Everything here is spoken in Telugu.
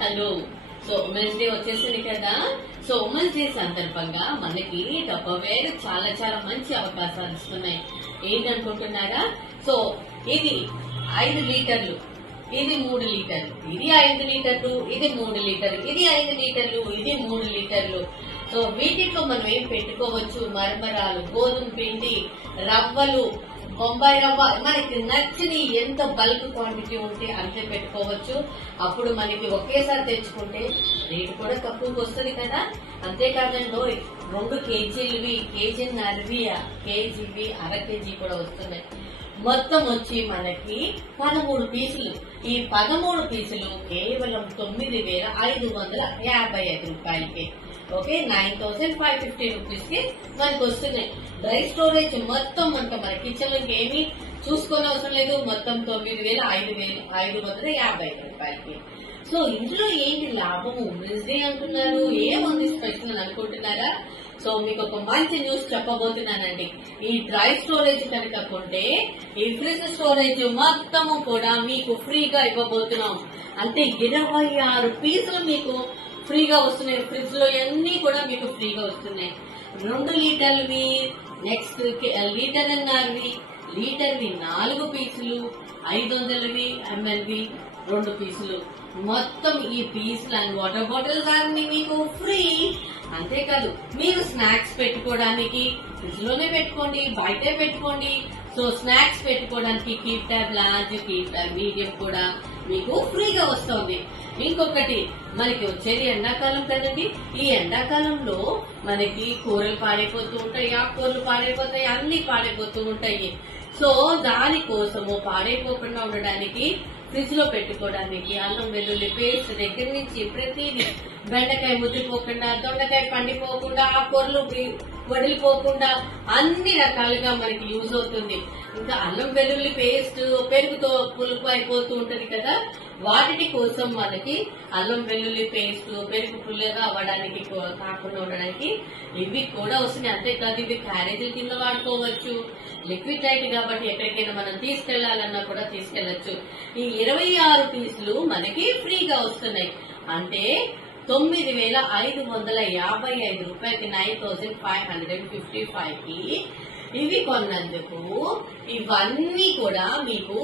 హలో. సో ఉమెన్స్ డే వచ్చేసింది కదా. సో ఉమెన్స్ డే సందర్భంగా మనకి టప్పర్వేర్ చాలా చాలా మంచి అవకాశాలు ఇస్తున్నాయి. ఏంటనుకుంటున్నారా? సో ఇది 5 లీటర్లు, ఇది 3 లీటర్లు, ఇది 5 లీటర్లు, ఇది 3 లీటర్లు, ఇది 5 లీటర్లు, ఇది 3 లీటర్లు. సో వీటిలో మనం ఏం పెట్టుకోవచ్చు? మరమరాలు, గోధుమ పిండి, రవ్వలు, బొంబాయి రవ్వ, మనకి నచ్చని ఎంత బల్క్ క్వాంటిటీ ఉంటే అంతే పెట్టుకోవచ్చు. అప్పుడు మనకి ఒకేసారి తెచ్చుకుంటే రేటు కూడా తక్కువకి వస్తుంది కదా. అంతేకాదండి, 2 కేజీలవి, కేజీన్నరవి, కేజీవి, అర కేజీ కూడా వస్తున్నాయి. మొత్తం వచ్చి మనకి 13 పీసులు. ఈ 13 పీసులు కేవలం 9,555 రూపాయలకి. ఓకే, 9,550 రూపీస్ కి మనకి వస్తున్నాయి. డ్రై స్టోరేజ్ మొత్తం మన కిచెన్ లోకి ఏమి చూసుకునే అవసరం లేదు. మొత్తం 9,555 రూపాయలకి. సో ఇందులో ఏంటి లాభము? ఉమెన్స్ డే అంటున్నారు, ఏముంది స్పెషల్ అని అనుకుంటున్నారా? సో మీకు ఒక మంచి న్యూస్ చెప్పబోతున్నానండి. ఈ డ్రై స్టోరేజ్ కనుక కొంటే ఈ ఫ్రిడ్జ్ స్టోరేజ్ మొత్తము కూడా మీకు ఫ్రీగా ఇవ్వబోతున్నాం. అంటే 26 పీసులు మీకు ఫ్రీగా వస్తున్నాయి. ఫ్రిడ్జ్ లో అన్ని కూడా మీకు ఫ్రీగా వస్తున్నాయి. 2 లీటర్లవి, నెక్స్ట్ లీటర్న్నరవి, లీటర్వి 4 పీసులు, 500 ml 2 పీసులు. మొత్తం ఈ పీసులు అండ్ వాటర్ బాటిల్స్ అన్ని మీకు ఫ్రీ. అంతేకాదు, మీరు స్నాక్స్ పెట్టుకోవడానికి ఫ్రిడ్జ్ లోనే పెట్టుకోండి, బయటే పెట్టుకోండి. సో స్నాక్స్ పెట్టుకోవడానికి keep tab large, keep tab medium కూడా మీకు ఫ్రీగా వస్తుంది. ఇంకొకటి, మనకి వచ్చేది ఎండాకాలం కదండి. ఈ ఎండాకాలంలో మనకి కూరలు పాడైపోతూ ఉంటాయి, ఆకుకూరలు పాడైపోతాయి, అన్ని పాడైపోతూ ఉంటాయి. సో దానికోసము పాడైపోకుండా ఉండడానికి ఫ్రిడ్జ్ లో పెట్టుకోవడానికి అల్లం వెల్లుల్లి పేస్ట్ దగ్గర నుంచి ప్రతిదీ, బెండకాయ ముద్దిపోకుండా, దొండకాయ పండిపోకుండా, ఆకుకూరలు వడిలిపోకుండా అన్ని రకాలుగా మనకి యూజ్ అవుతుంది. ఇంకా అల్లం వెల్లుల్లి పేస్ట్ పెరుగుతో పులుపు అయిపోతూ ఉంటది కదా, వాటి కోసం మనకి అల్లం వెల్లుల్లి పేస్ట్ పెరుగు పుల్లగా అవ్వడానికి కాకుండా ఉండడానికి ఇవి కూడా వస్తున్నాయి. అంతేకాదు, ఇవి క్యారేజీల కింద వాడుకోవచ్చు. లిక్విడ్ డైట్ కాబట్టి ఎక్కడికైనా మనం తీసుకెళ్లాలన్నా కూడా తీసుకెళ్లొచ్చు. ఈ 26 పీసులు మనకి ఫ్రీగా వస్తున్నాయి. అంటే 9,555 రూపాయలకి, 9,555 కి ఇవి కొన్నందుకు ఇవన్నీ కూడా మీకు